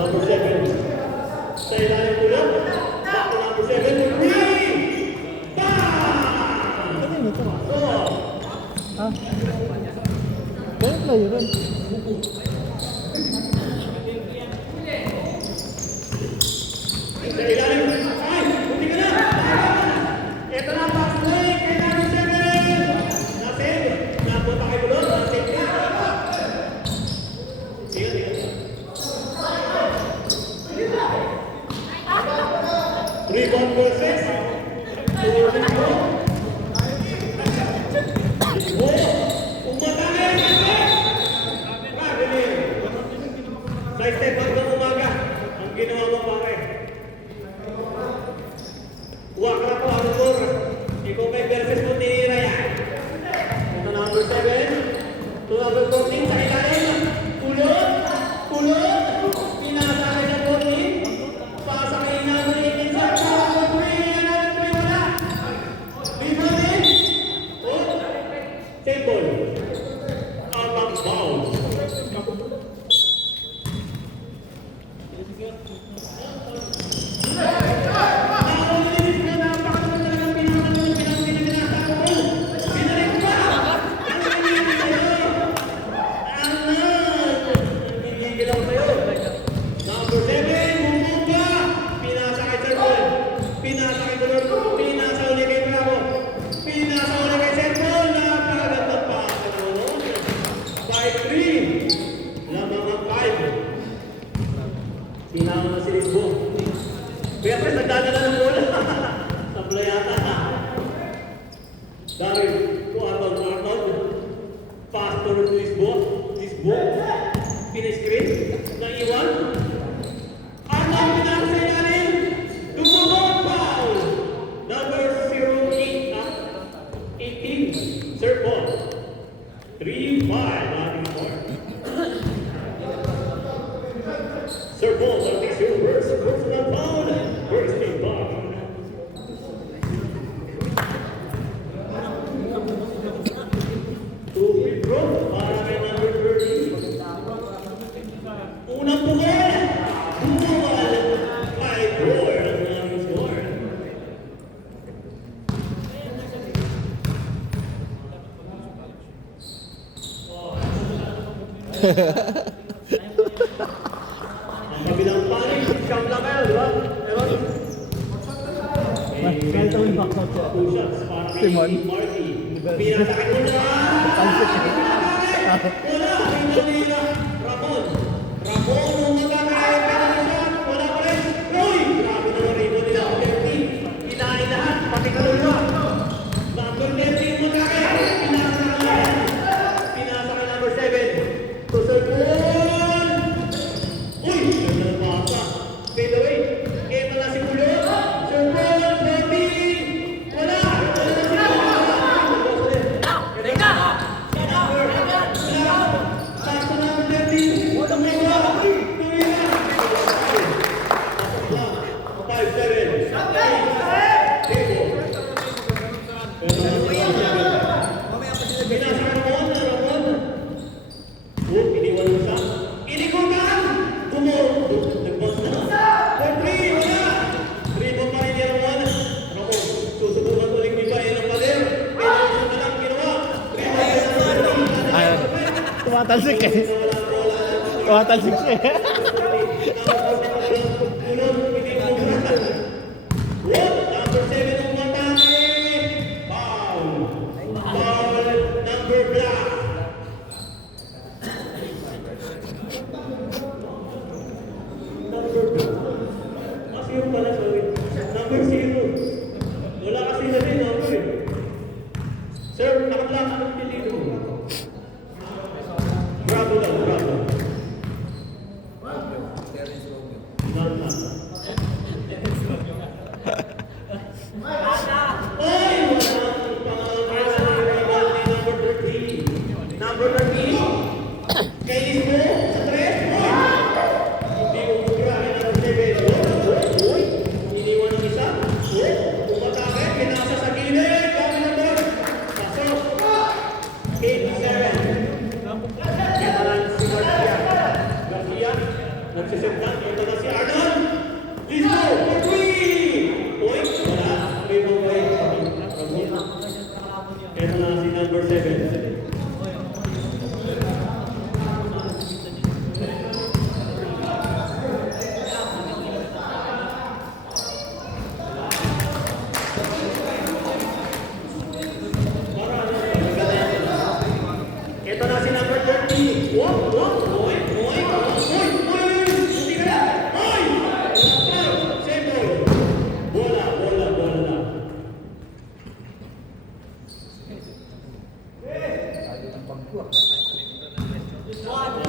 Number 7. Sa ilalim ko lang. Back to number 7. Ano yun ito? Ha? Ganun na yun. Sa ilalim. Ay! Buti ka na! Ito na ang play kay number 7. Nasave. Napunta kay Bulot. Nasave ka. Sige. 3-1 versus. Step back ng umaga. Ang ginawa mo pare. Huwag ka po, Arthur. Ikaw may versus mo tinira yan. Ito number 7. To number 14 sa ilalim. Ulot. Pinasakay sa 14. Pasa kay number 18 sa number 3. Number 3 wala. Bibalik. Oh. Table. Out of bounds. Sinama na si Lisbo. Beatrice, nagdadala ng bola. Sabla yata na. Dahil po Arnold. Pass to Lisbo. Pina-screen. Naiwan. Arnold, pinaka sa ilalim. Dumabot, foul. Number 18. Serve ball. 3-5. Ating score. Sir Paul, that is your first personal foul. First team foul. To withdraw, para kay number 30. Unang pukol. Buwal. 5-4 ang aming score. Kabilang panig, siyam lang kayo, di ba? Pero, Kahit ako yung back out siya. 2 shots para kay Simon. Marty. Pinasakit mo na! Wala! Pinalila! Ramon, umagamit! Wala pa rin! Roy! Grabe naman rin mo nila. 30. Kinain lahat, pati kalulwa. Number 13 mo na kayo. Pinasakit number 7. To Sir Paul! Uy! Ganda ng basa. By the way, ito na si Bulot. Sir Paul, 14! Wala! Wala na si Bulot. Teka! Sakto na ang 13. Wala may wala. Tumira. 5-7. Pinasa Ramon. Iniwan mo siya. Inikutan! Nag-bounce na. For 3, wala! 3 pa rin ni Ramon. Ramon, susubukan ulit ni Bayan ng pader. Kailangan na lang ginawa. 3 pa rin ang Ayun. Tumatalsik eh. Tumatalsik siya eh. Number 7 ang matake. Foul. Foul number black. Zero pala, sorry. Number 0. Wala kasi na rin, number eh. Sir, nakablock, anong piliin mo? Bravo lang, bravo. None. Ay, wala ang rival ni number 13. Number 13. Kay Lisbo, sa 3. Hindi mo mugurahin ang 7. Iniwan ng isa. Umatake, pinasa sa gilid. Kami na doon. Pasok. 8-7. Kinalan si Garcia. Garcia, nagsisit na.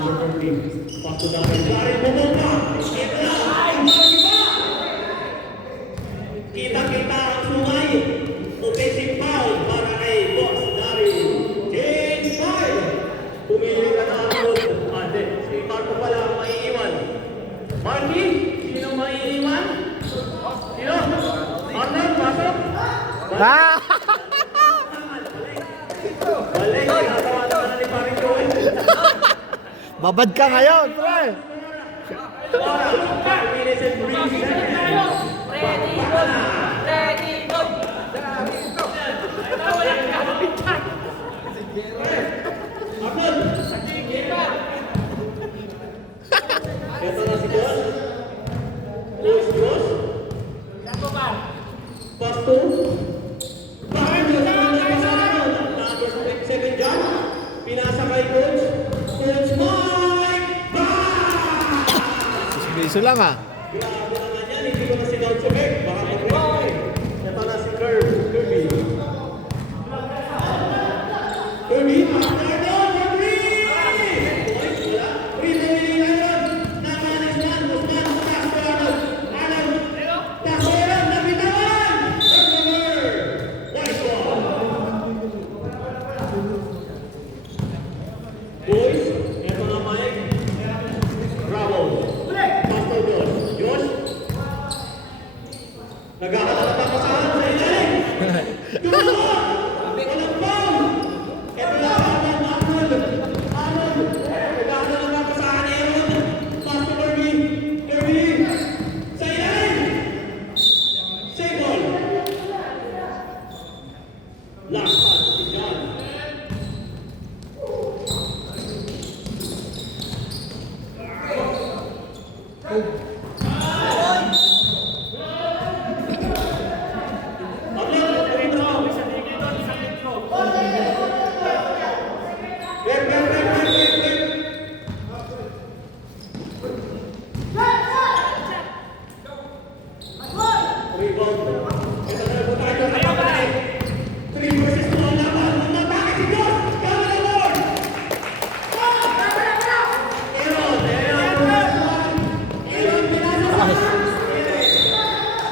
number 30. Pass to Darren. Darren Bumonga. Ito na. Kita-kita ang sungay. Offensive foul para kay Boss Darren. Change five. Pumili ka na ang road. Ate, si Marco pala ang maiiwan. Marky, sino maiiwan? Sino? Arnold, pasok? Ah! Balik, ginagawa naman na ni Paring Joel. Babad ka ngayon, pre! 5 minutes and 3 seconds. Ready, go! Ready, go! Arnold! Ito na si Boss. Boss, Boss. Pass to. Bakit yun? Number 27 dyan. Pinasa kay Coach. Coach Mike! Bang! Biso lang ah. Grabe naman yan. Hindi ko na sigaw si Beck. Baka mag-break. Ito na si Kirby. Kirby. Kirby. After down for three! Boys, wala. Three na nililayan. Namanis na. Guzman. Taas ko Arnold. Arnold. Taas ko yan. Nabitawan! Turnover. White ball. Boys, ito na Mike. Bravo. Pastor Josh. Josh. Naghahanap pa pasahan sa ilalim. Josh! Walang foul! Ito na ang Arnold. Arnold. Naghahanap pa pasahan ni Aaron. Pastor Kirby. Kirby. Sa ilalim. Save ball. Last pass si John.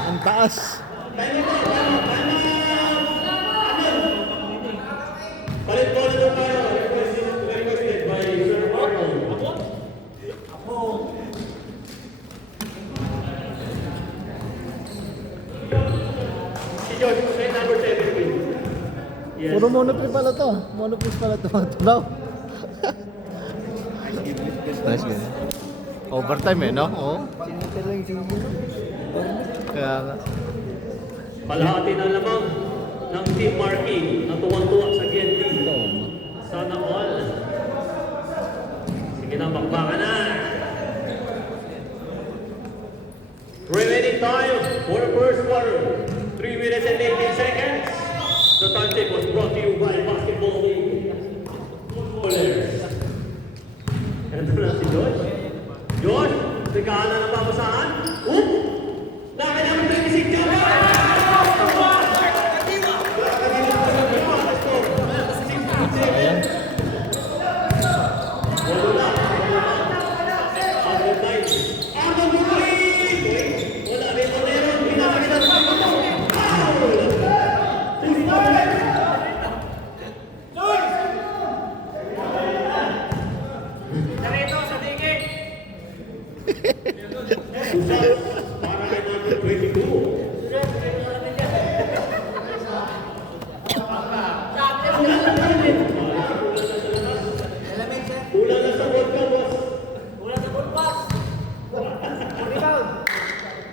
Ang taas. Palit bola doon tayo. Requested by Sir Arnold. Si George, may number 7 please. Yes. Puro monopre pala to. Monopre pala to. Tunaw. Nice game. Overtime eh, no? Oo. Kaya nga. Palahati na lamang ng Team Marquee na tuwang-tuwa sa GNT. Sana all. Sige na, bakbaka na. Remaining time for the first quarter. 3 minutes and 18 seconds. The time check was brought to you by Basketball League. Footballers. Ito na si Josh. Josh, regahan na ng babasahan. Oop! Laki namin 26 dyan! Ayan. Narito sa tingin! Para kay number 22. Kulang na sa World Cup, boss. Ulan sa bulpas! Rebound!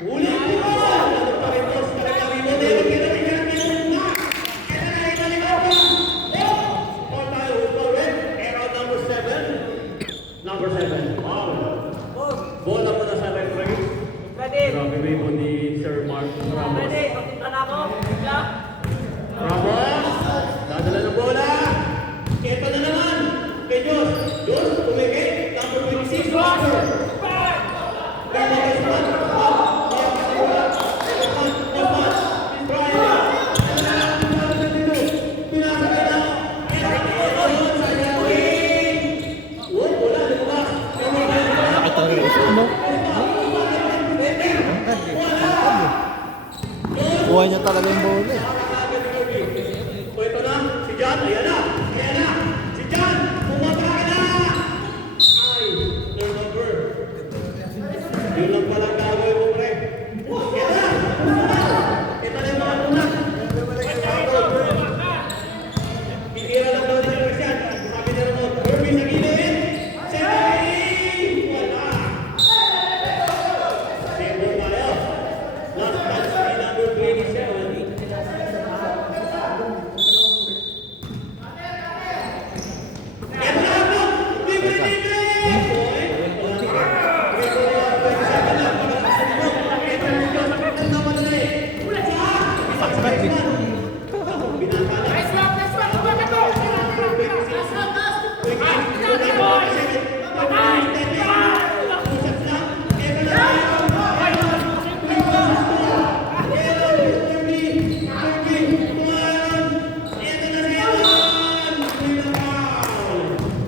Ulit mo! Ano pa rin, boss? Karagawin mo, Nero. Kinabigyan na. Kaya na, inaligaw ka. All tayo, foul red. Around number 7. Number 7. Wow. Bola mo na sa referee. Ready! Grabe rebound ni Sir Mark Ramos. Ready! Papunta na ako! Bigla! Ramos! Dadala ng bola. Kepa na naman. Kay Diyos. Diyos, tumigil. Number 26. Roger. Kaya kay Swan. Pinasa ka na. Wala, lumabas. Nakuha niya talaga yung bola eh. O ito na, si John, ayan na, si John, pumatake na! Ay, turnover. Yun lang pala ang gagawin mo, pre. Ayan na, ito na yung mga tunak. Titira lang daw ng Christian, sabi niya naman, Kirby sa gilid, wala. Sebo tayo. Last touch by number 27.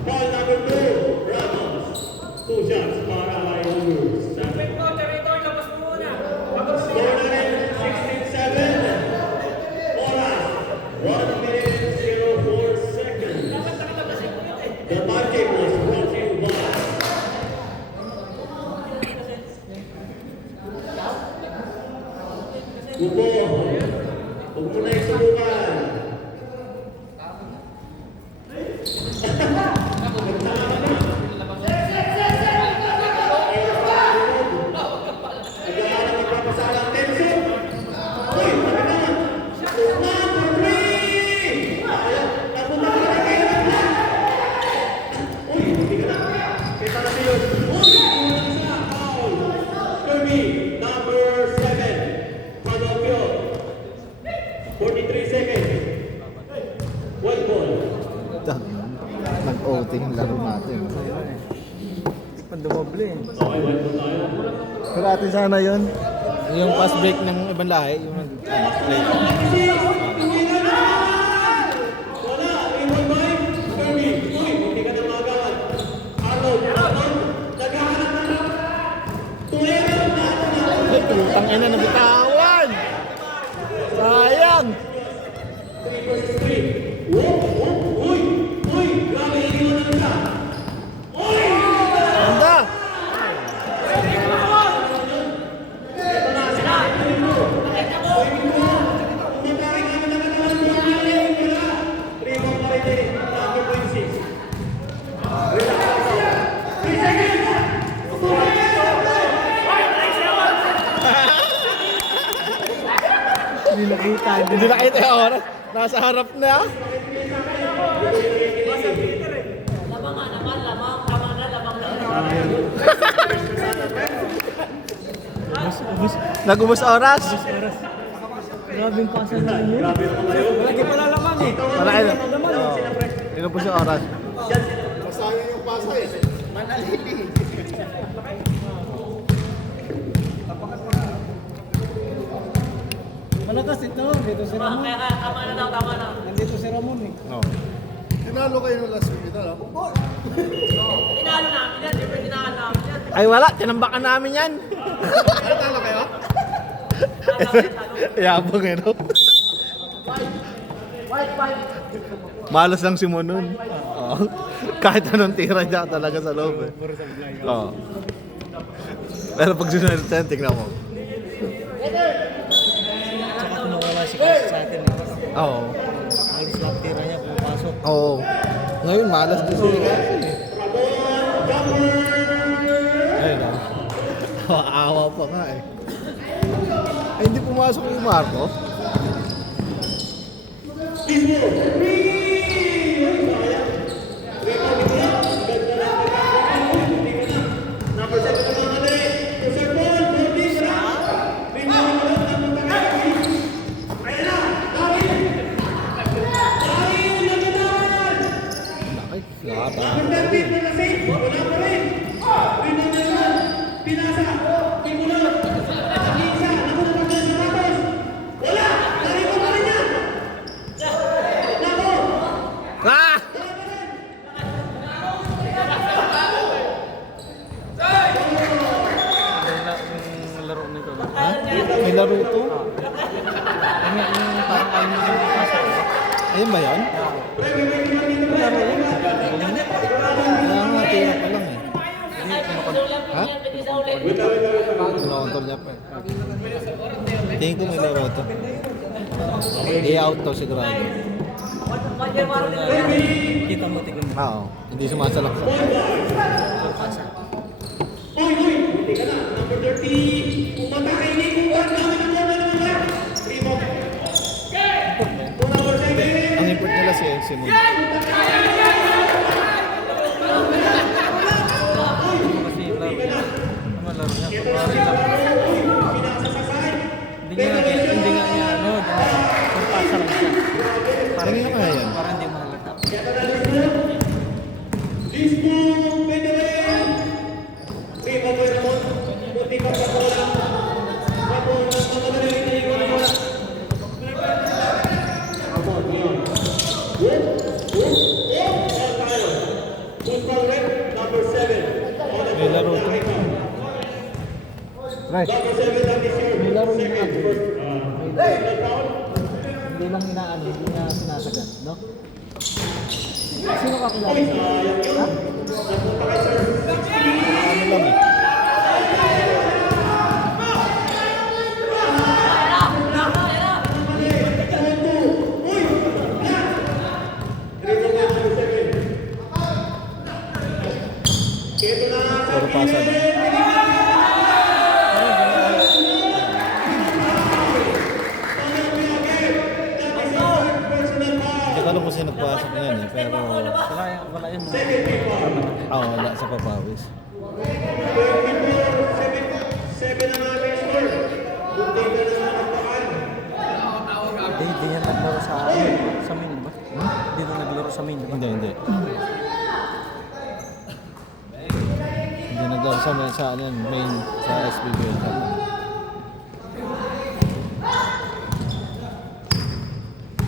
Ball number 2, Ramos. 2 shots para kay Warriors. Wait mo, territory, labas mo muna. Score na rin, 16-7. Oras, 1 minute and 04 seconds. The market was brought to you by Gubo. Huwag mo na isubukan. Nagkakaroon ng magpapasalang tension. Uy, sabi naman. Number 3! Ayaw, napunta ka na kayo ng black. Uy, hindi ka na. Kita na siya. Uy, kulang sa foul. Kirby, number 7. Panopio. 43 seconds. One ball. Nag-OT yung laro natin. Pandumoble eh. Okay, one ball tayo. Pero atin sana yun. Yung pass break ng ibang lahi, yung play. Wala, iwan ba? Kirby, uy, hindi ka na magawan. Arnold, naghahanap na lang. Tulero na. Putang ina na bitawan! Sayang! 3 versus 3. Uy, grabe, iniwan na siya. Uy! Ganda! Ito na, sinabi mo. Umatake kami na katawan mo. Wala. 3 ball pa rin eh. Number 26. Relax. 3 seconds. Hindi nakita. Hindi na kita yung oras. Nasa harap na. Lamang nga naman, lamang. Tama na, lamang na. Nag-ubos oras. Grabe yung pasa na yun. Lagi pala laman eh. Wala kayo. Inubos yung oras. Malakas ito. Dito si Ramon. Kaya, tama na daw, tama na. Nandito si Ramon eh. No. Tinalo kayo ng last week ito, no? Tinalo namin yan, siyempre tinalo namin yan. Ay wala, tinambakan namin yan. Talo kayo? Yabang eh, no? Malas lang si Monon. Oo. Kahit anong tira niya talaga sa loob eh. Oo. Pero pag sinunod natin, tingnan mo. Tsaka tumawala si Coach sa atin eh. Oo. Halos lahat tira niya pumapasok. Oo. Ngayon, malas din sila. Ayun na. Awa pa nga eh. Ay, hindi pumasok yung Marco. Number 7 na mga dali. To Sir Paul, Borges, Rebound mo lang, napunta kay David. Ayan na, David! David, lagyan! Ay, yata. Number 13 na kasi, wala pa rin. Rebound na naman, pinasa, Timulot. Isa, napunta ka sa Rapos. Wala, narito pa rin yan. Nako, Ah! Yung laro nito. Ha? May laro to? Ayun ba yun? Kaya nga, tira pa lang eh. Ha? Kinokontrol niya pa eh. Tingin ko may laro ito. I-out to sigurado. Kita mo, tignan mo. Oo, hindi sumasalak sa. Buti ka na. Number 30. Umatake ni Kuwan. Number 7. Ang import nila si Simon. Kasi laro niya. Ano laro niya? Hindi nga niya, ano, purpasa lang siya. Parang yun kaya yan. Para hindi mahalata. Lisbo. Pedro. Primo ko naman. Buti pa sa bola. Kapon. Mamadali na yung bola. Kapon. Yun. Football red. Number 7. May laro ito. Right. Number 7 that is your May laro niya. second first. Hindi lang inaano, hindi niya sinasagat, no? Sino ka kilala? Ha? Ano lang eh. Puro pasa na. Hindi ko alam kung sino pasok niyan eh, pero Wala yan. wala sa papawis. 7 ang aming score. Buti ka na nagpakan. Hindi yan naglaro sa main, di ba? Hindi na naglaro sa main, di ba? Hindi. Hindi naglaro sa ano yan, main sa SBBL.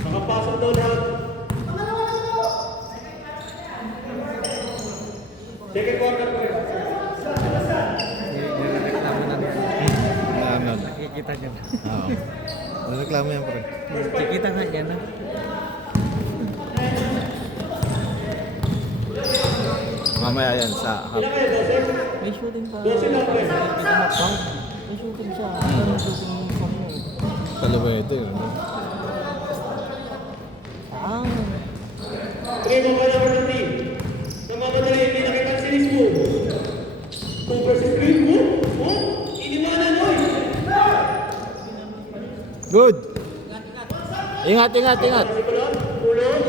Nakapasok daw lahat. Second quarter po. Nireklamo na nila. Ano? Nakikita niya. Oo. Ano reklamo yan, pre? Kikita nga niya na. Mamaya yan sa half. May shooting pa. May shooting siya. May shooting sa mo. Kalawa ito yun. Ang Primo ko number 13. Namamadali, hindi nakita si Lisbo. 2 versus 3. Iniwanan mo. Good! Ingat! Ulo,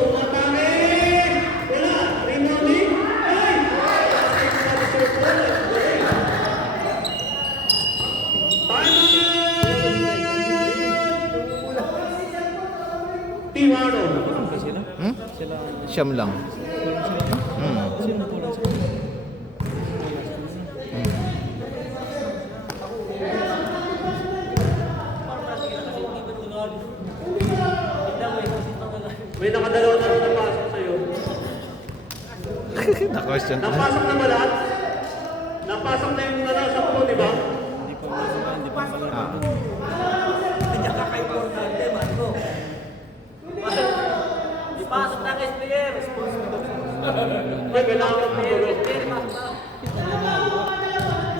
umatake. Wala. Rebounding. Ay! Tiwano. ba sila? Hmm? Sila. Siyam lang. Sino tulong sa kanila? May nakadalawa na rin napasok sa'yo. Na-question ko. Napasok na ba lahat? Napasok na yung sa pulo, di ba? Hindi pa malaro. Pasok na kay Spear. Ay, kailangan ng pulo.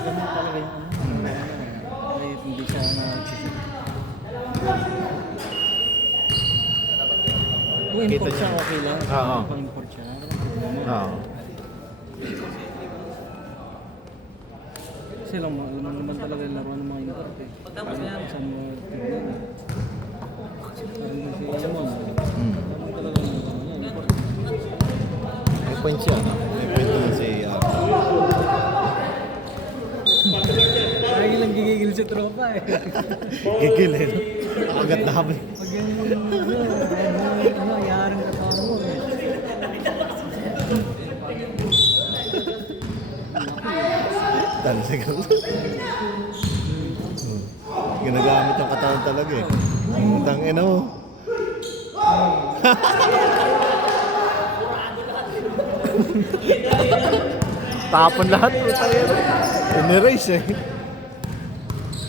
Ganun talaga yung ay hindi siya na-shoot. Kung Kita import siya, niya. okay lang. Oo. Kung import siya, wala problema. Oo. Kasi laman talaga yung laruan ng mga import eh. Pagtapos na yan. Saan mo tignan eh. Parang si Yamon. Laman talaga yung laruan niya, import. May point siya, no? May point naman si Lagi lang gigigil si tropa eh. Gigil eh. Agad na kami. Pag yan yarang kasama mo eh. Talsigal. Ginagamit yung katawan talaga eh. Ang tangina mo. Tapon lahat. In-erase eh.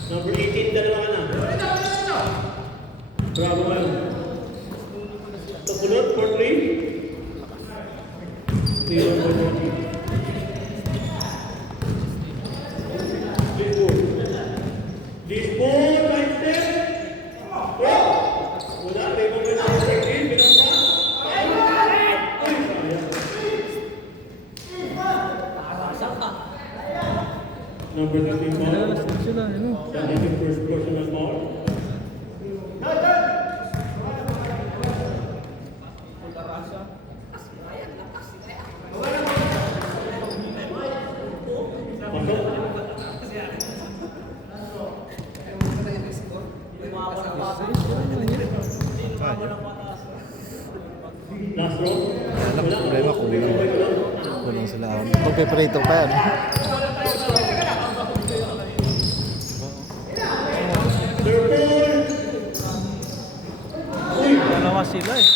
Number 18, dalawa ka na. Bravo, man. Ito po Ulot for 3. 3 number 20. This ball, right step. Wala, rebound with number 13. Binamba. Number 13 ball. Sila, ano? That is the first personal foul. Last row. Ang problema kulang. Kulang sila. Magpiprito pa yan. Dalawa sila eh.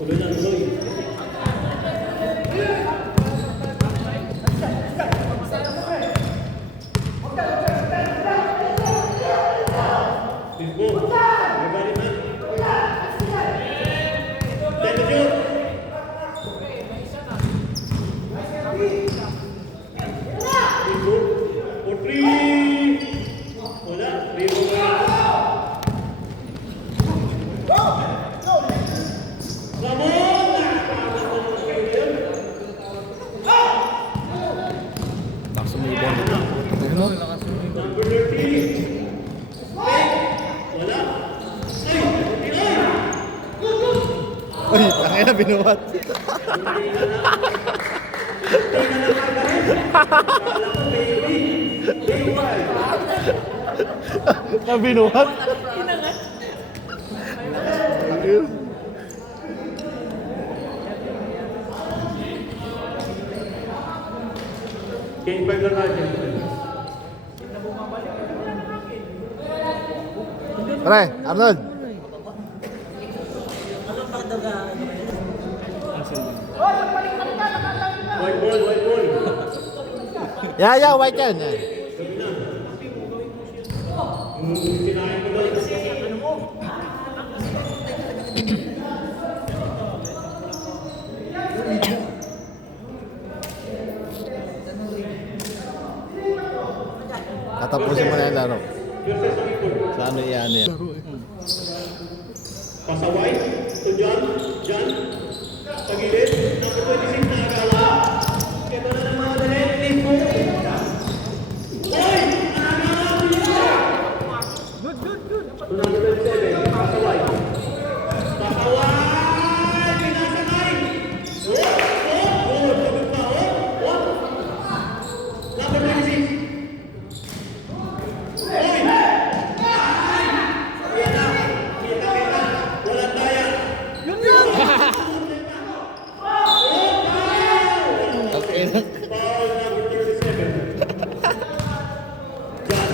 Tuloy lang, tuloy. Please go. Everybody, man. Take the shoot. Please go. For 3. Wala. Rebound. Tapos sumibon dito. Ano? Number 13. Wala. Uy, tangin na binuhat. Na binuhat. Game 5 lang natin. Pre, Arnold. White ball, white ball. Yeah, white yan. Sinahin ko doon. Tatapusin mo na yung laro. Yung sa sakit ko. Sa ano yan yan. Pasaway. To John. John. Sa gilid. Number 26 na agala. Kaya na ng mga dalit. Please go. Oy! Agala! To number 27. Pasaway. Pasaway! Pinasakay! Sabi pa. Number 26. Okay na. Foul number 37. John.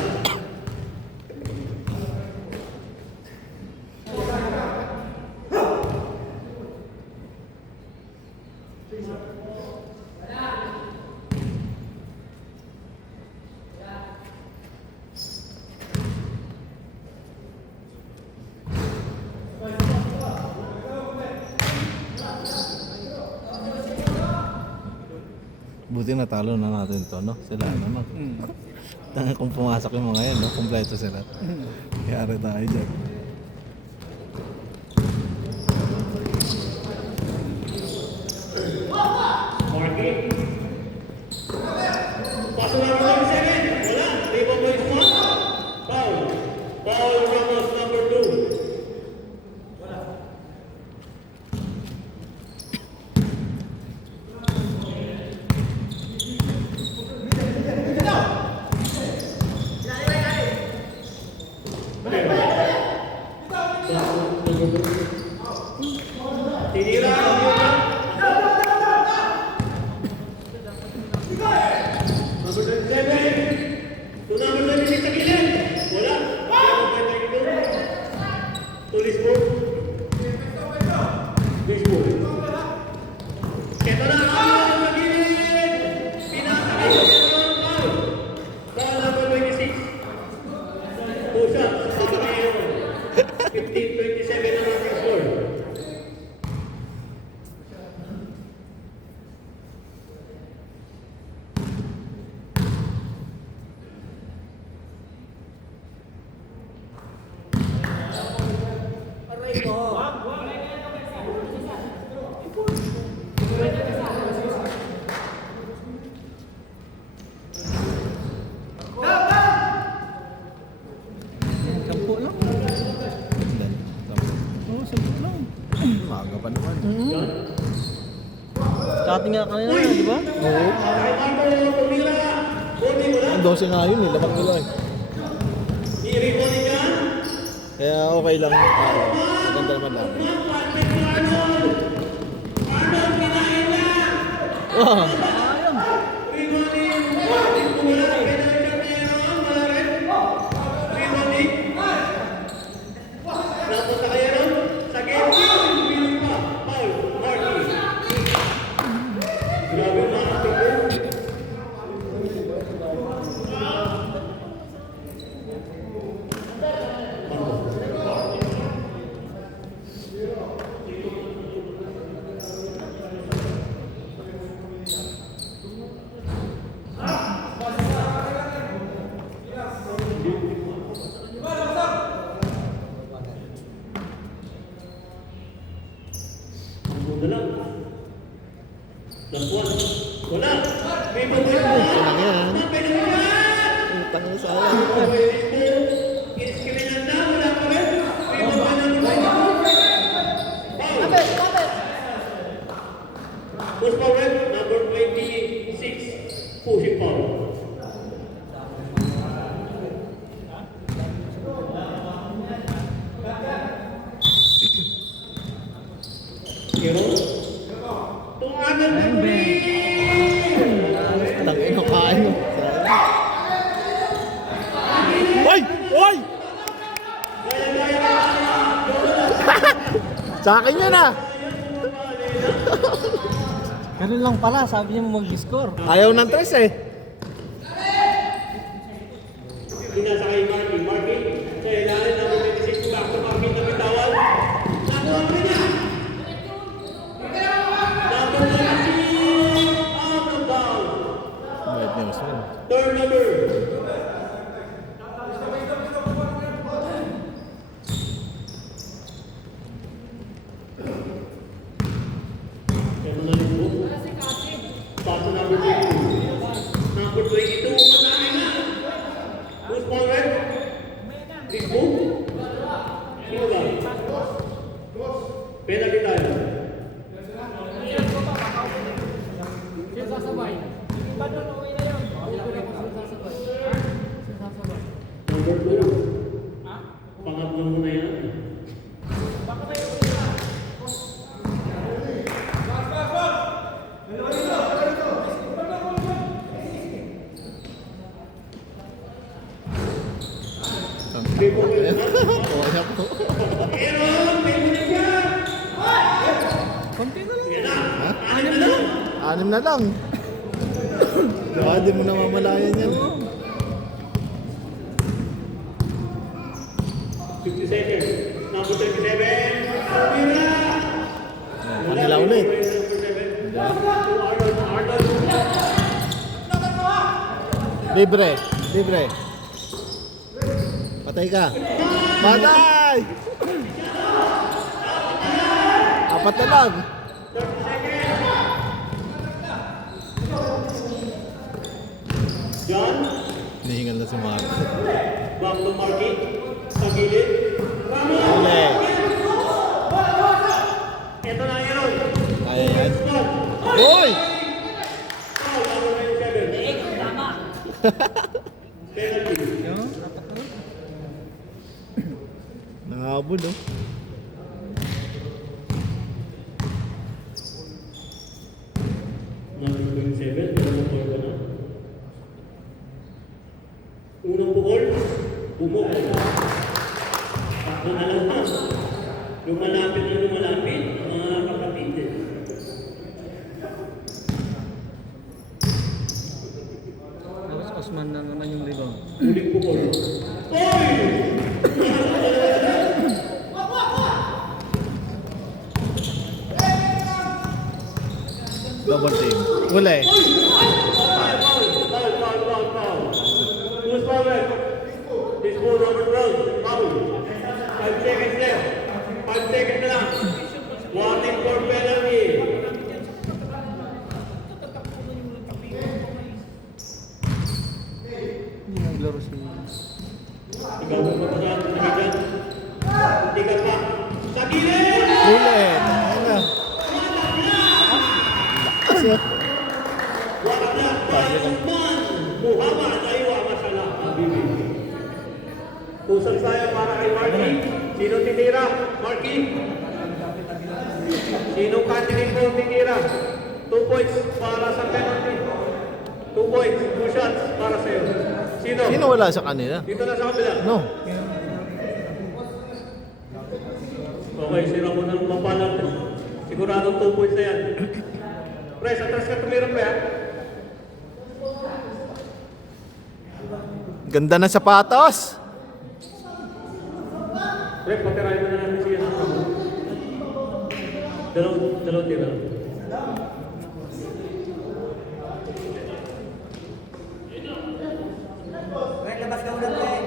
Buti natalo na natin ito, no? Sila, ano? Kung pumasok yung mga yan, no? Kompleto sila. Kaya tayo dyan. Marking. Pasok number 27. Wala. Rebound by Juan. Foul. Foul Ramos number 2. Tinira ang number 27. Sa ating nga kanina, di ba? Oo. Kay Marco tumira. Buti mo lang. Ang 12 nga yun, labak nila eh. I-recall niya. Kaya okay lang. Maganda naman lang. Arnold! Arnold, kinain lang! Oh, Rebounding! Rebounding po wala. Penalty meron. Wala rin. Rebounding. Napunta kayo ron. Sa game. Piling pa. Foul. Marty. Grabe mga tigil. Wala lang. Last one. Wala. May pagkakas. ito lang yan. Penalty. Utang na sayang. Iskilinan na, wala pa rin. May baba na naman. Foul. Push forward, number 26. Pushing foul. Hero. Tunganan na muli. Tangin mo kain mo. Oy! Oy! Sa akin yan ah! Ganun lang pala, sabi niya mag-score. Ayaw ng tres eh. Pinasa kay Marky. Marky, sa ilalim ng 26 back to Marky na bitawan. Nakuha mo niya. Number 19, out of bounds. Bad news man. Turnover. Pass number 22. Number 22, matay na. Who's forward? This move? Sino ba? Penalty tayo. Number 2. Pangatlo mo na yan. Wala po. Meron! Meron siya! Konti na lang. Yan na! Ha? Anim na lang! 6 na lang. Diba, di mo namamalayan yan. 50 seconds. Number 37. Tumira! Kanila ulit. Diba? Arnold. Libre. Libre. Patay ka. Patay! 4 na lang. John. Nahingal na si Mark. Back to Marky. Sa gilid. Ramos! Uli. Ito na yun. Kaya yan. Scott. Hoy! Foul, number 97. Penalty. Nangahabol oh. Number 27. Unang bukol ka na. Unang bukol. Bumukol. Takbo na lang ha. Lumalapit na lumalapit. Mga kapatid. Tapos Osman na naman yung rebound. Uling bukol. Oy! Double team. Uli. Who's forward? This ball number 12. Foul. 5 seconds left. 5 seconds na lang. Wanting for penalty. Hindi naglaro si... Ikaw mo pa dyan. Nagigan. Hindi ka pa. Sa gilid! Uli. Tangina. Pasyo. Waraknya Usman Muhammad Aywa masalah Habibi. Pusat saya para kay Marky. Sino titira? Marky. Sino kandining ko titira? 2 points para sa penalty. 2 points, 2 shots para sa'yo. Sino? Sino wala sa kanila? Dito na sa kabila. No. Okay, sira mo ng mapalat. Siguradong 2 points na yan. Pres, atras ka tumira pa yan. Ganda ng sapatos. Pres, patirahin mo na natin siya. Dalawang tira. Wait, labas ka muna, pre.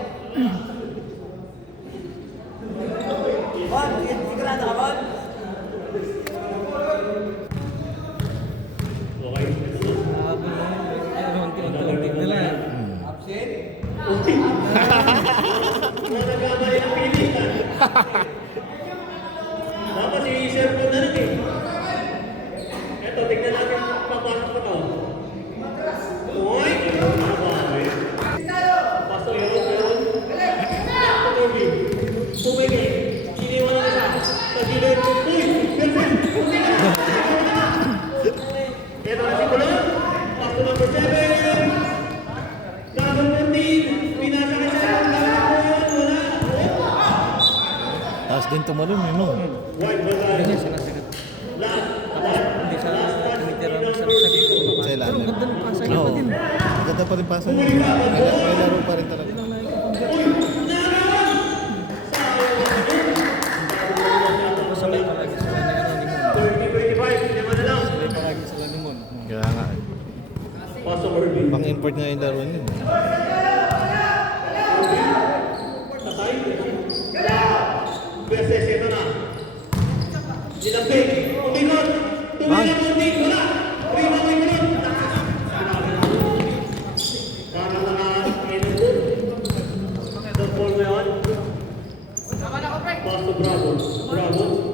Bon, sigurado ka, Bon? Okay. Unti-unti nila. Nagkamali ang pilihan. Dapat i-serve ko na lang eh. Eto, tignan natin papasok ko to. Uy! Pasok yun. Patuloy. Tumingin. Iniwan ang isa. Sa gilid. Uy! Perfect! Uy! Eto na si Kulon. Pasok number 7. Gagawin natin. Pinasa ka siya. Tapos din tumalon yun, no? Hindi niya sinasagot. Hindi siya tinitira mo sa dito. Sa ilalim. Pero ganda ng pasa niya Oo. pa din. Ganda pa rin pasa niya. May laro pa rin talaga. Pasabay palagi sila ni ano ni Mon. 30-25. Lima na lang. Pasabay palagi sila ni Mon. Kaya nga. Pasok Irving. Pang-import nga yung laro niya. Tatay. Beses ito na. Nilapit. Umingot. Tumingin mo din. Wala. Prima mo yung para naka-inubo. The ball mo yun. Paso Bravo. Bravo.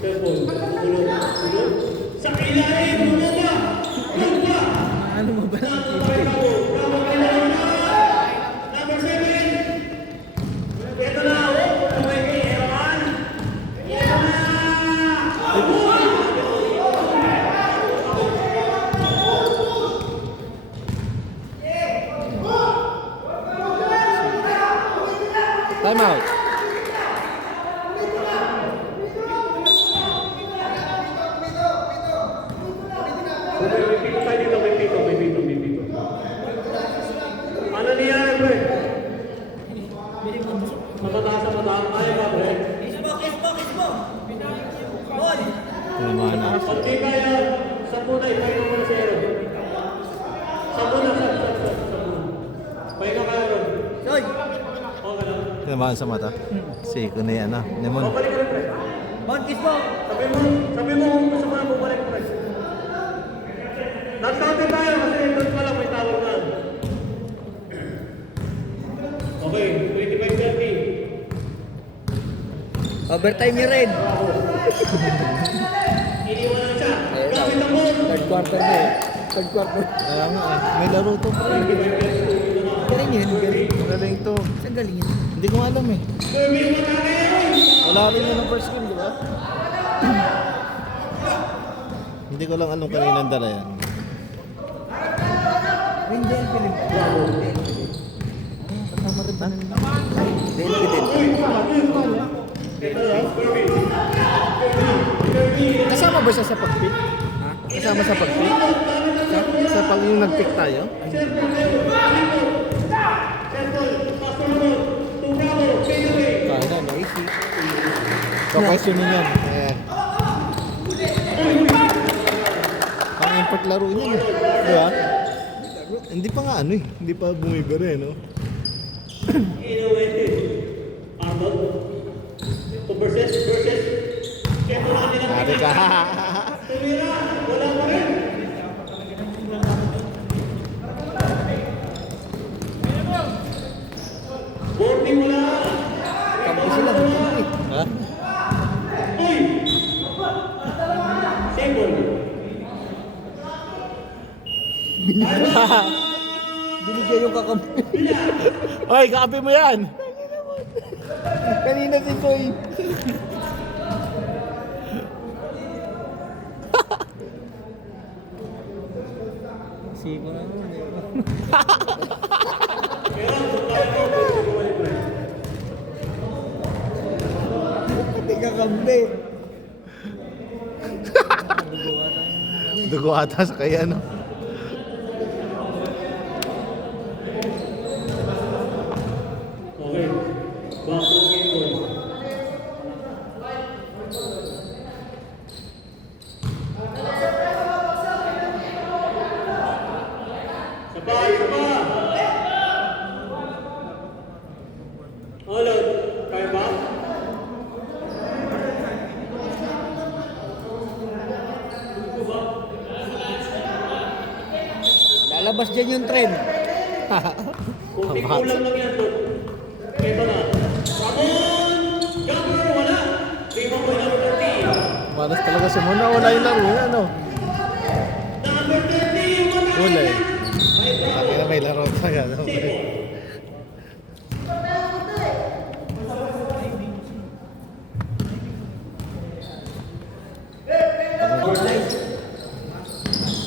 Cellphone. Tulog. Tulog. Sa ilalim. Bumaba. Bumaba. Ano mo ba? Number 7. Ito na. Tumingin. Ewan. Ito na. Time out. May pito tayo dito. May pito. Ano nangyari, pre? Matataas ang mataas. Ayaw ba, pre? Kiss mo! Bon! Tinamaan na. Pag di kaya, 10 na. Ipahinga mo na si Aaron. 10 na. 10. Pahinga ka, Aaron. Soy! Okay lang. Tinamaan sa mata. Siko na yan, ah. Lemon. Babalik ka rin, pre. Bon, kiss mo! Sabi mo, gusto mo na bumalik, pre. Nag-counter tayo kasi doon pa lang may tawag na. Okay, 25-30. Overtime ni Red. Iniwan na siya. Gamit ang ball. Third quarter na eh. Third quarter. Kaya nga eh. May laro to. Galing yun, galing. Magaling to. Saan galing yun? Hindi ko alam eh. Sabi mo na rin. Wala rin yun ng first game, di ba? Hindi ko lang alam kanina ang dala yan. Windel, Philip. Kasama rin tayo. Kasama ba siya sa pag-pick? Kasama sa pag-pick? Sa pag yung nag-pick tayo? Kaya na, easy. Kakwestyunin yan. Ayan. Pang-import laro niya. Di ba? Hindi pa nga ano eh. Hindi pa bumibira eh, no? Versus. Kaya wala nila. Hari ka. Tumira. Wala pa rin. Boarding wala. Kampi sila. Kampi. Ha? Uy! Simple. Binigyan yung kakampi. Hoy, kakampi mo yan! Kanina si Soy. Siko na naman eh. Pati kakampi. Dugo ata sa kaya, no? Okay. Back to game boy. Sabay, sabay. Hello. Kaya ba? Lalabas dyan yung trend. Kunting kulang lang yan, Dok. Ito na. Ramon! Jumper, wala. Lima po yung number 30. Malas talaga si Mon. Wala yung laro niya, no? Number 30, yung mga Wala eh. Sabi na may laro talaga, no?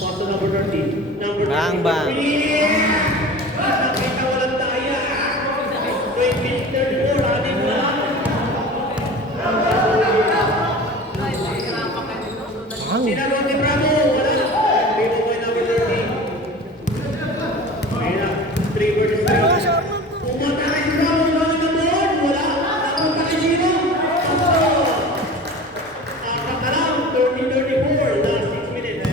Pass to number 30. Number 30. Bang, bang. Nakita walang daya. 2034, anin na lang. Sinalong ni Bravo, wala. Dito po yung number 30. Ayun na, 3 versus 3. Pumunta kay Bravo, wala na board, wala. Napunta kay Gino. Apat na lang, 30-34, last 6 minutes.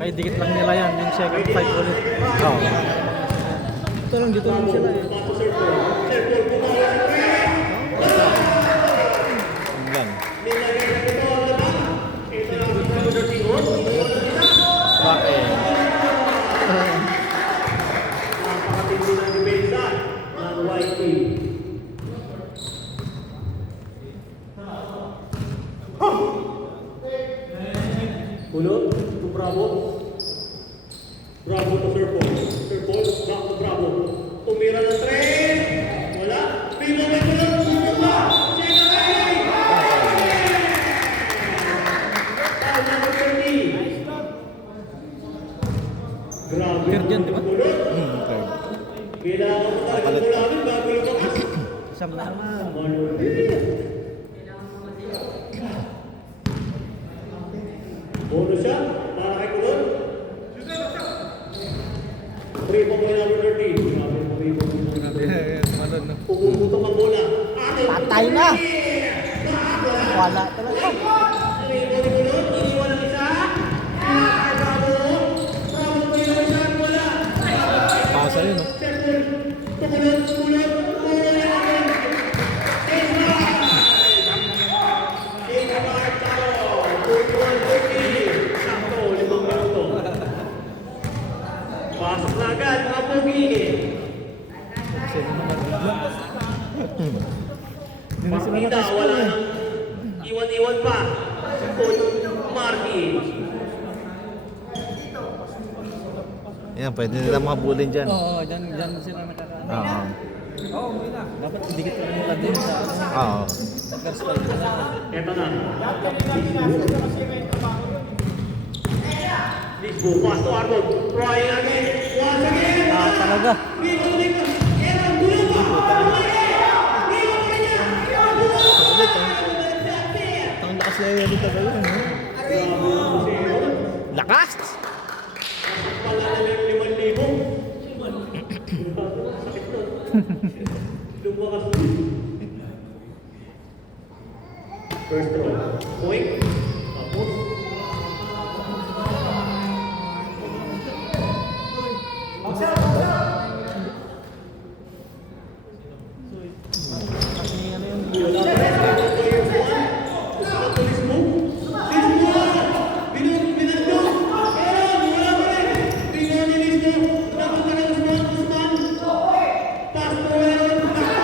Ay, dikit lang nila yan. Yung second fight ulit. Oo. Dito lang sila eh. Pass to Serpol. Serpol, bumawa sa 3. Yun lang. Nilagay na ito ang laban. Ito na ang number 30. Bakit? Napakatindi ng depensa ng white team. Kulot to Bravo. Bravo to Serpol. Serpol, back to Bravo. Tumira ng 3. Wala. Pino may kulot. Bumaba. Sina Ray. Foul number 30. Grabe. Third yan, di ba? Kulot. Okay. Kailangan mo talaga kulangin bago lumakas. Isang na naman. Bonus siya, para kay Kulot. 3 po mula number 30. Grabe mo kayo. Pumuputok ang bola. Patay na! Wala talaga. 3 po ni Kulot, iniwan ang isa. Kay Bravo. Bravo po yung isa, wala. Pasa yun, no? Serpol, Kulot, Kulot. Pasok na agad, mga pogi. Partida, wala nang iwan-iwan pa. Coach Marky. Yan, pwede nila makabulin dyan. Oo, dyan sila nakakaano. Oo. Dapat dikit lang nila din sa Oo. first fight nila. Eto na. Lisbo, pass to Arnold. Trying again. Once again. Talaga. Ulit, oh. Ang lakas na yun dito gawin, no? Lakas! Pala na lang 5,000. Sakit to. Lumakas to. First throw. Point. Tapos.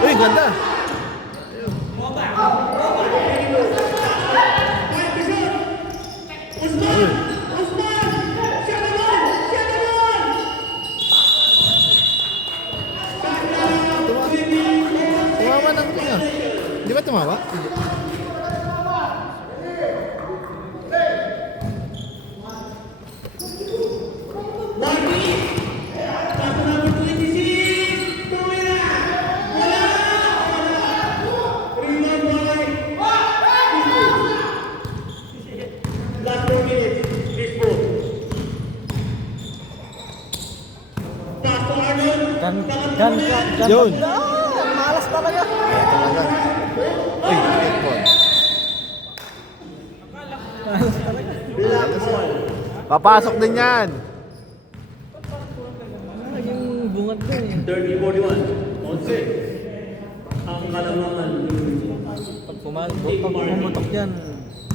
Uy, ganda! Pass number 26. Tumira. Wala. Rebound by last 4 minutes. This ball. Pass to Arnold. Gan. Yun. Malas talaga. Talaga. Uy, headphone. Black ball. Papasok din yan. Yung bungad ko eh. 30-41. 11. Ang kalamangan. Pag pumatok yan.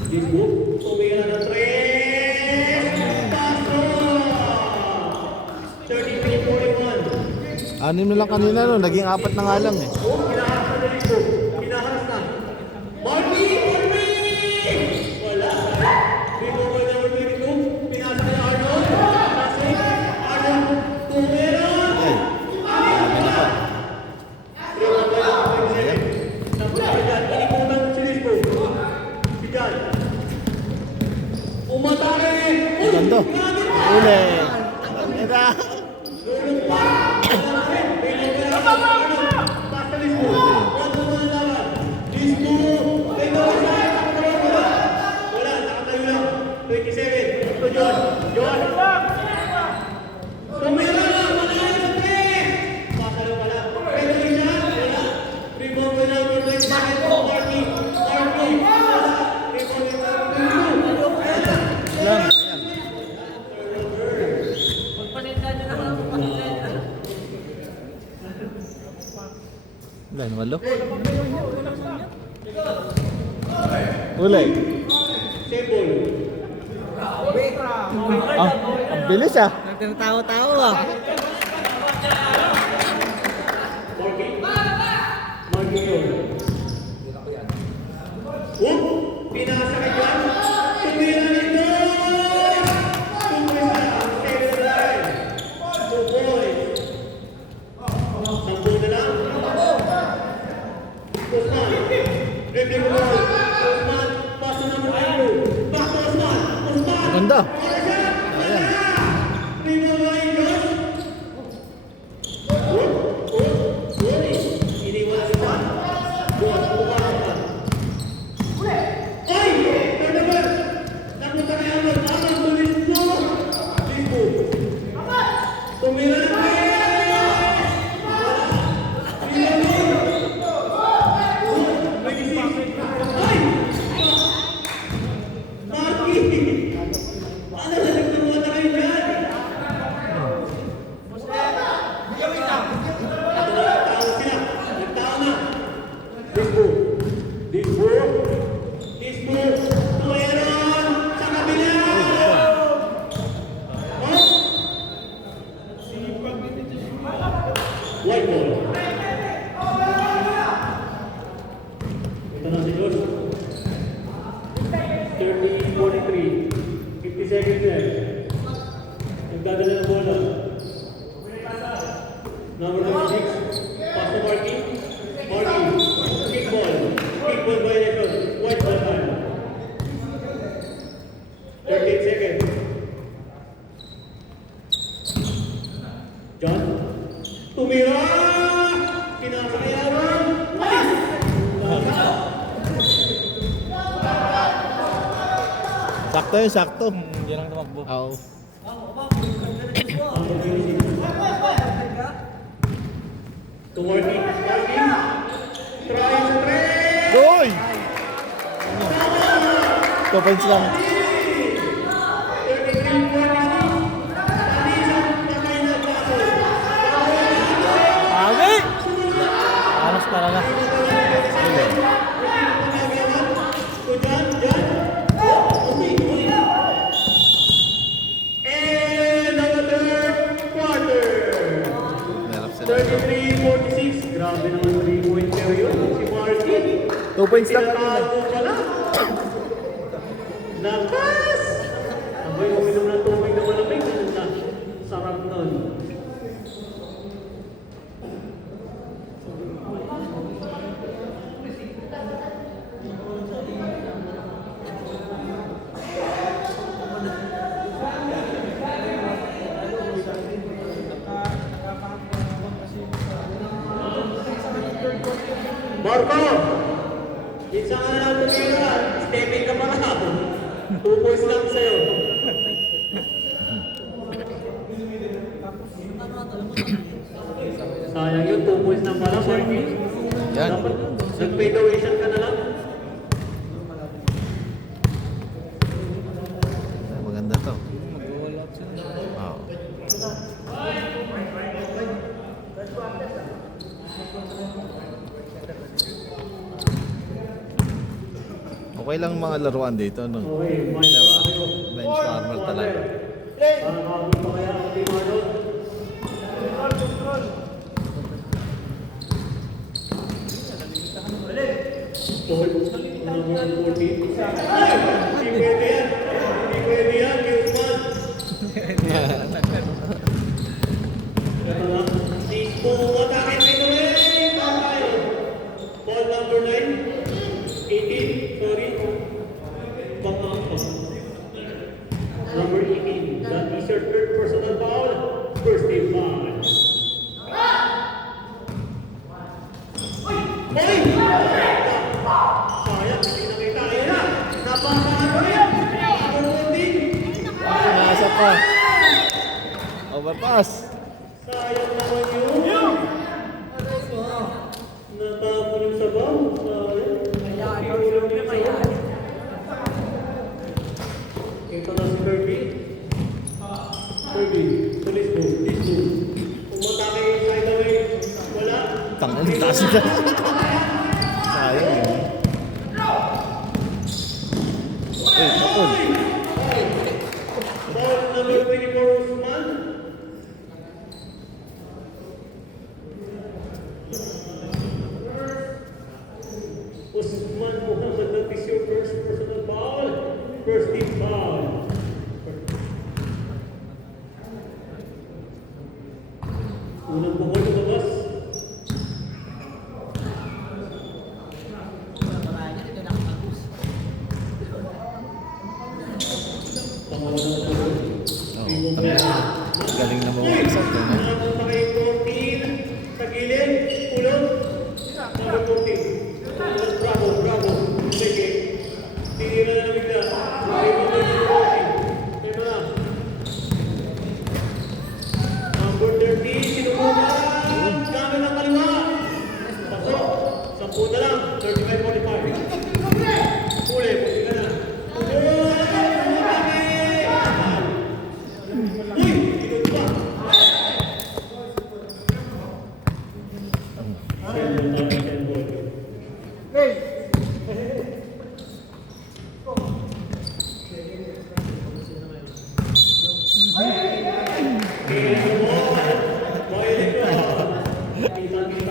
This ball. Tumira na 3. Paso. 33-41. Anim na lang kanina no, naging 4 na nga lang eh. Pinaharas na dito. Pinaharas na. Marty! Wala. Dito ko na dito. Pinasa ni Arnold. Passing. Arnold. Tumira. Ay, sabi na pa. Inikutan si Lisbo. Si Jan. Umatake. Ganda. Uli. Eda. Ilan, 8? Uli. Ang bilis ah. Nagtatawa-tawa ah. Pinasa ka dyan. Tumira nito. Tumira. Second line. 2 points. 10 na lang. Osman. Dribbling the ball. Osman. Pass to number 2. Back to Osman. Osman. Ganda. Ayan. Rebound by Josh. Iniwan si Juan. Juan. Juan. Ay! Turnover! Napunta kay Arnold. Arnold to Lisbo. Lisbo. Tumira na white ball. Ito na si Josh. 30-43. 50 seconds left. Nagdadala ng bola. Number 96. Pass to Marty. Marty. Kick ball. Kick ball violation. White ball time. 38 seconds. John. Tumira! Pinakayaran! Sakto yun, sakto. Yan ang tumakbo. Oo. To Marty. Marty. Try sa 3! Goy! 2 points lang. 33-46. Alisang kamay na baso. Pagi! Malas talaga. To John. John. And ang third quarter. Narap sila. 33-46. Grabe naman 3-point period. Si Marty. 2 points lang kanina. Pinatago pala. Lakas! Abay, uminom ng tubig na malamig. Sarap nun. Marco! Minsan ka na lang tumira. Stepping ka pa lang. 2 points lang sa'yo. Sayang yun, 2 points lang pala, Marky. Yan. Dapat nag-federation ka na lang. Ay, maganda to. Mag-wall out sila. Oo. Okay lang mga laruan dito, no? Okay, fine. Diba? Bench warmer talaga. Makakabot pa kaya ang team Arnold? Paul, number 14. Ay! Hindi pwede yan. Hindi pwede yan, Guzman. Ito na. Sispo, atake dito rin. Tatay. Ball number 9. 18, sorry. Pang-ampang. Number 18. That is your third personal foul. First team foul. Oy! Sayang, hindi nakita. Ayun na. Napakaano yan. Nakakundin. Nasa pa. Overpass. Sayang naman yun. Natapon yung sabaw. Sayang. Ito na si Kirby. Kirby, tulis mo. Please mo. Umatake side away. Wala. Tangan, taas na. Sayang yun. Uy, kapon. Ball number 24, Usman. Usman Muhammad, that is your first personal foul. First team foul. Unang pukol lumabas. Pangalan na pukol. Oo, tama. Galing na mawasak yun. Nakapunta kay 14 sa gilid, ulog. Number 14. Bravo, bravo. Sige. Tinira na bigla. Number 14. Tema na. Number 13, sinubukan. Gamit ang kaliwa. Pasok. 10 na lang. 35-45. Uli, puti ka na. Uy! Ikot pa.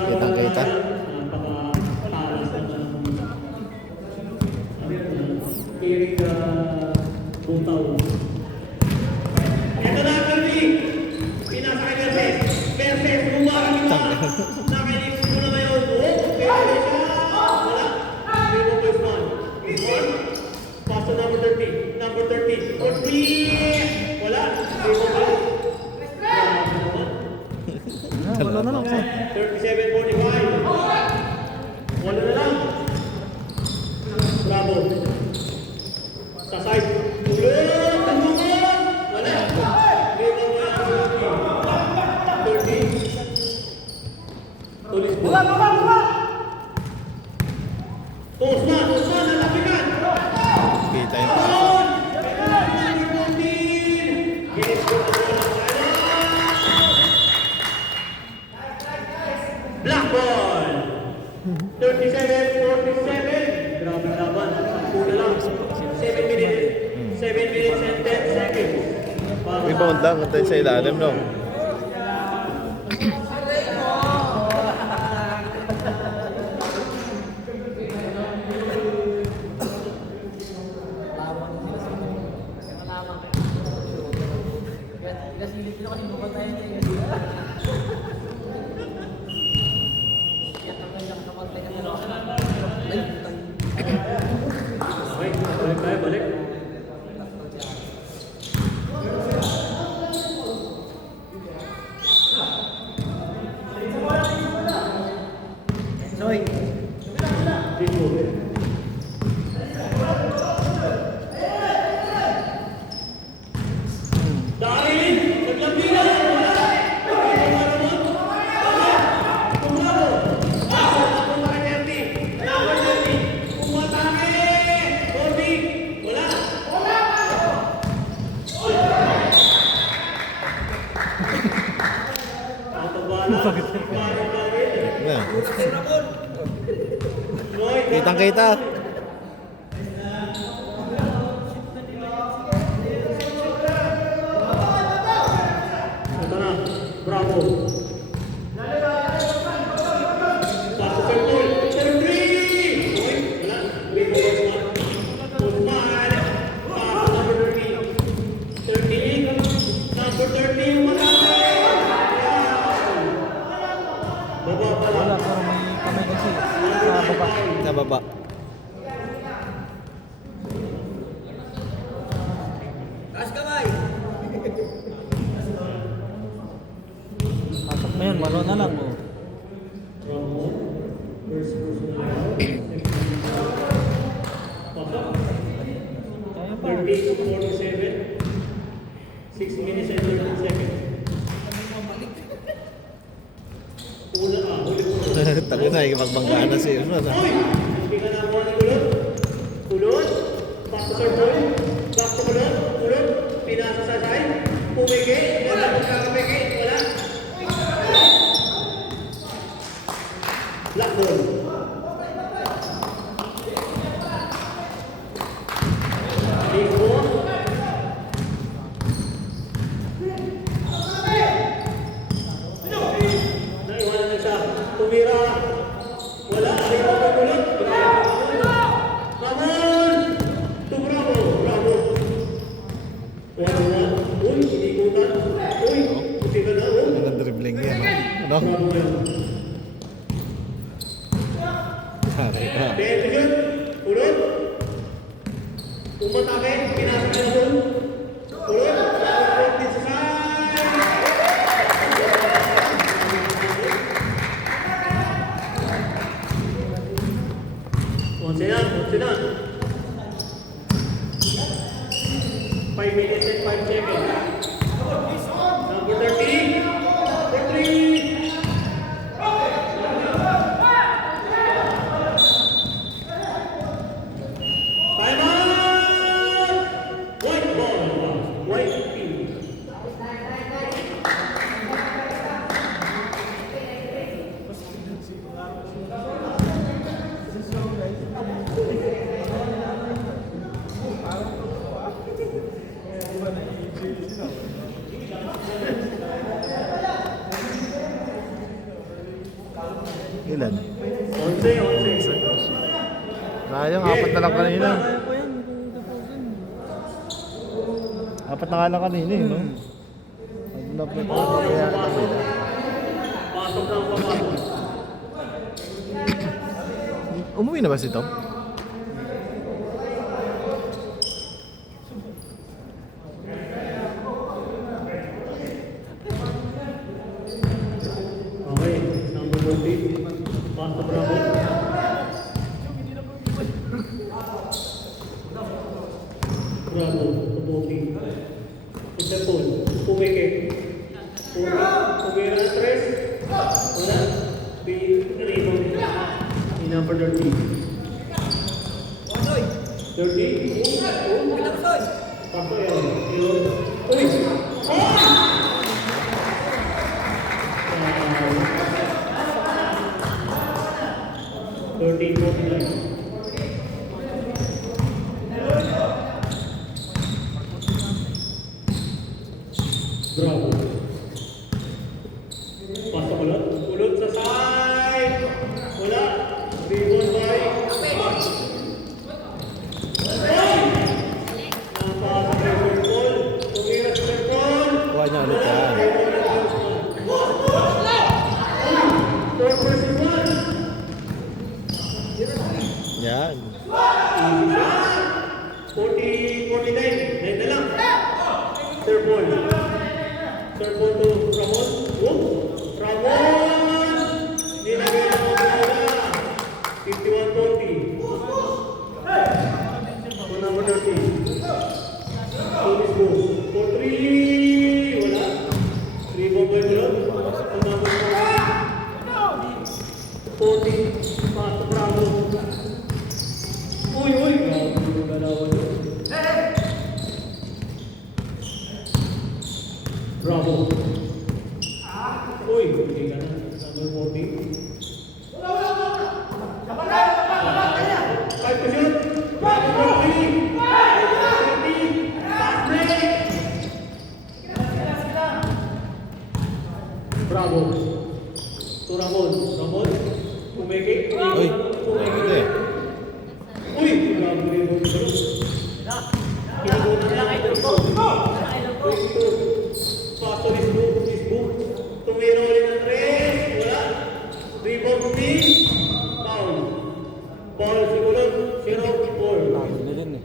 Kita-kita. Ito na, Kirby! Pinasa kay Verses. Verses, bumarang iba. Nakainis mo na ngayon. Pwede siya. Wala. Hindi mo first one. One. Paso number 30. Number 30. For free! Wala. Hindi mo first. Wala na lang. 37-45. Wala na lang. Bravo. Sa side. Ulog! Tandungan! Wala. Hindi mo first. 30. Tulis mo. Usman! Usman! Nalapikan! Kita yung On! Number 14! Ginis ko na lang. Black ball! 37-47. Grabe laban. 10 na lang. 7 minutes. 7 minutes and 10 seconds. rebound lang. Katay sa ilalim, no? Okay, balik tayo, balik. Ayan. Kitang kita. Ito na. Bravo. Pass to Serpol. Serpol! Okay, wala. Wait, Usman. Pass to number 30. 30. Number 30. Wala. Baba pala. Wala, parang may kamay kasi. Sa baba. Sa baba. Pasok na yun, malo na lang. Oh. Ramon. First personal. Pasok. Kaya pa. 30 to 47. 6 minutes and 13 seconds. Una huli po. Tayo na, ikipagbanggaan na si Usman. Oy! Hindi ka nakuha ng kulot. Kulot. Back to Serpol. Back to kulot. Kulot. Pinasa sa side. Pumigi. Wala po kakapigi. Wala. Black ball. Ligo. Naiwanan na siya. Tumira. Wala. Ligo ko kulot. Ramon! To Bravo. Bravo. Wala. Uy, inikutan. Uy, puti ka na. Oh. Ang dribbling niya, no? Ano? Bravo yan. Sorry. Dito yun. Kulot. Umatake. Pinasa ka na doon. Kulot. Kulot din sa side. Once na. 5 minutes and 5 seconds. Number 30. Number 3. Time out! White ball. White field. Ilan? 11. Sayang, apat na lang kanina. Kaya pa yan, kung tapusin. Apat na nga lang kanina eh, no? Nagdapit na kaya kanina. Pasok ng papasok. Umuwi na ba si Tom? Okay, number 40. Basta Bravo. Bravo, tutuking. Interpol, pumikik. Pumira na 3. Wala. Pinarino. Ni number 30. 30. Pasok yan. Uy! Thirteen 49. Bravo. Pasok ulit. Ulot sa side. Wala. Rebound by. Napasok kay Serpol. Tumira sa Serpol. Kuha niya ulit yan. 4 versus 1. Yan. 40, 49. Then na lang. Serpol. Serpol to Ramon. Whoop. Ramon! Nilagay na mga bola. 51-40. To number 13. Police go. For 3. Wala. 3 ball by Blot. To number 40. Pass to Bravo. Uy, uy! Bravo. Uy, hindi ka na. Paso is book. Tumiro ulit ng 3. Wala. Rebound team. Foul. Foul siguro. 0-4. Ano din eh.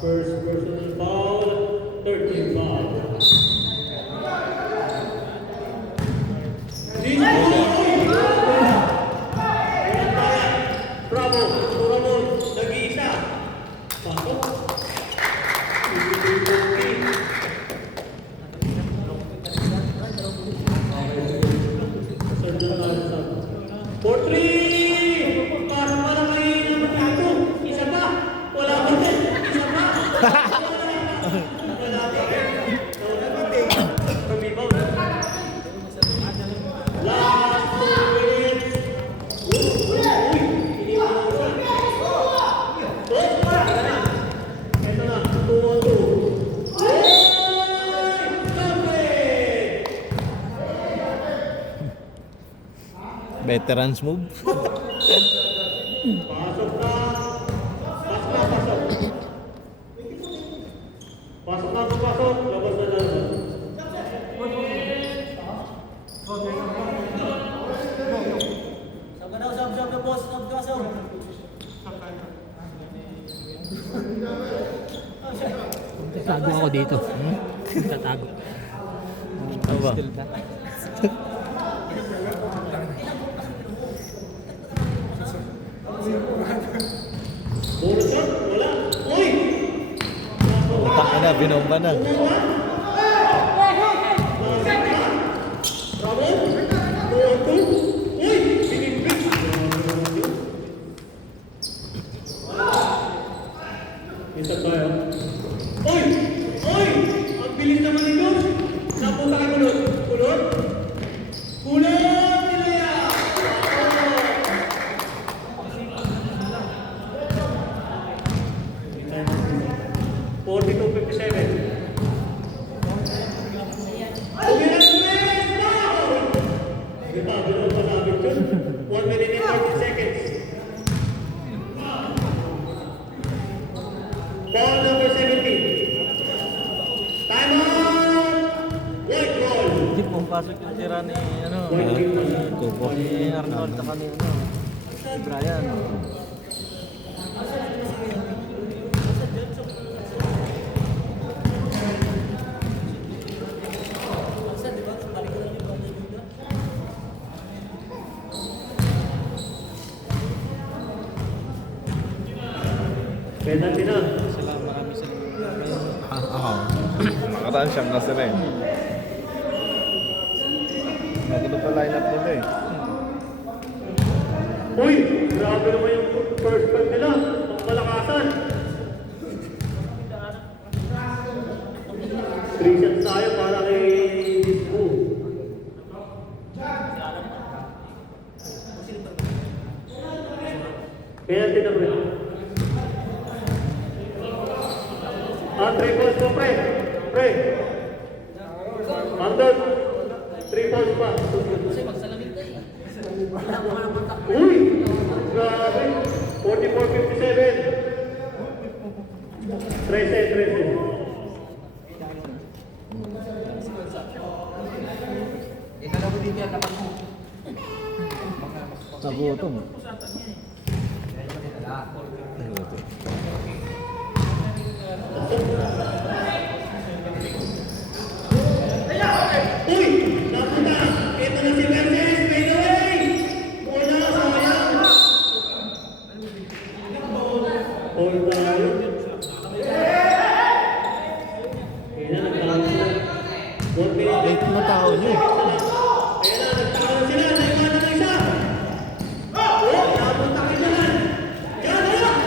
First personal foul. 13 foul. Bravo, Ramon, nag-iisa. Pasok. For 3! Pasok para kay Namatado. Isa pa. Wala pa din. Isa pa. Wala pa din. Tumibaw na. Last 2 minutes. Ito na, 2-2. Veterans move. Pasok na. Pasok. Pasok na, pasok. Labas na lang. Sab ka daw, sab ka boss, sab ka, sab. Tatago ako dito. Tatago. Ano ba? Skill ba? Bonus shot? Wala. Uy! Utak na, binomba na. Bravo! 2-2. Uy! Pinipit! Isa tayo. Uy! Uy! Ang bilis naman ni Coach. Napunta ka kulot. Kulot? Kulot! Nilaya! 1 minute and 30 seconds. Ball number 17. Time out! White ball. Hindi pumapasok yung tira ni, ano, Kubo. ni Arnold at ni, ano, ni Brian. Penalty na. Sila, marami silang Oo. Nakaraan siyang kasi na eh. Nagulo pa lineup nila eh. Uy! Grabe naman yung first cut nila. Ang malakasan. 3 shots tayo para kay Disco. Penalty na bro. 3 balls po, pre. Pre. Under. 3 balls pa. Uy! Grabe. 44-57. 13. Nagutom. Uy! Napunta! Ito na si Verdes! Fade away! Wala! Sayang! Hold tayo. Kaya na, nagtalo sila. 1 minute. Late na tao niyo eh. Kaya na, nagtalo sila. Naiwan na isa. Oh! Napunta kayo naman. Yan! Yan!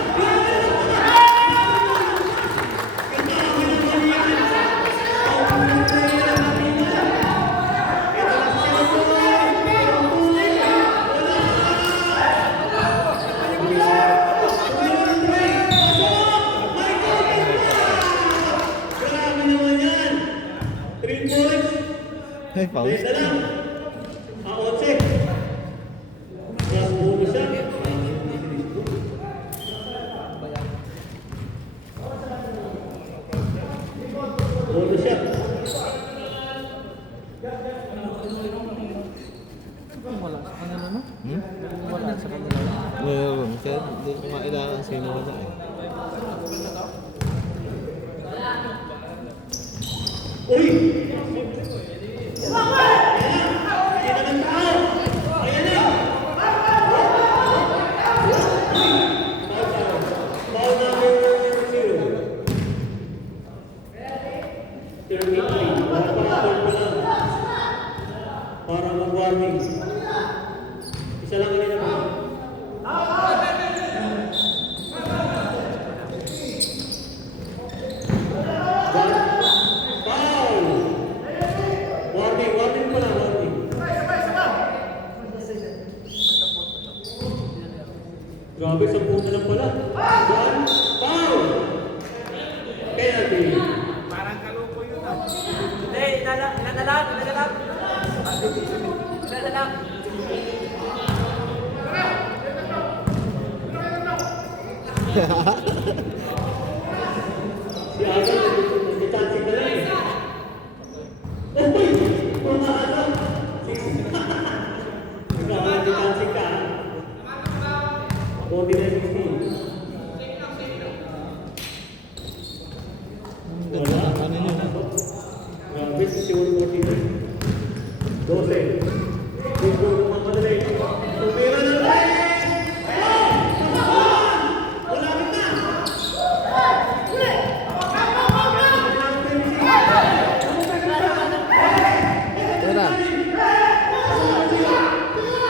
Grabe naman yan! 3 points! Hey, Paul. Besa lang! 11. ano? Hmm? Wala sa kanila. Meron. Kaya hindi ko mailangan sino wala eh. Uy! Sino ng tao? Ayan na! Foul number 0. 33. Wala pa lang. Para mag-warning. Isa lang kanina ba? Foul! Warning, warning pala, warning. Grabe, 10 na lang pala. One, foul! Penalty. Hindi, inala lang. Si Aga, nagkitansik na lang eh. Uy! Pumaano! Ikaw, nagkitansik ka. Body na 16. Wala. Ano yun? Grabe, 61-49. 12. Let's go, mga madali. Tumira na tayo! Wala ka na! Tira.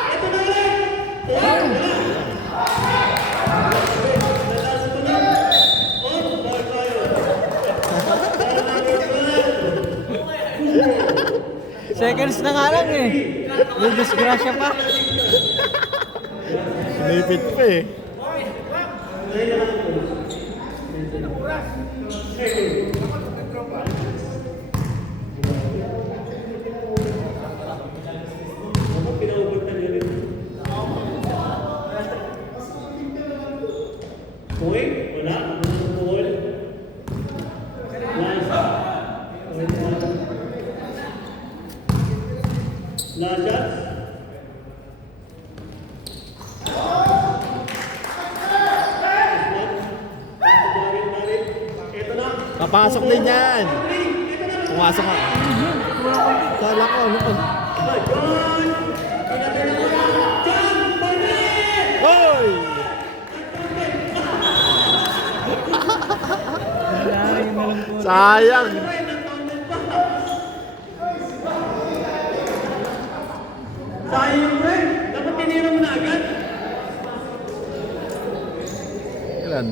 Ito na ulit! Wala! Nalaso na! Oh, ball tayo! Ball number 12. Seconds na nga lang eh. May disgrasya pa. Nipit pa eh. Ako, pinaubutan niya rin. Point? Wala. Ball. Last shot. Ito na. Papasok din yan. Ito na. Pumasok ka. Kala ko ano pa. John! Pinatira mo na. John! Barnett! Hoy! Sayang. Sayang, friend. Dapat tinira mo na agad. Ilan?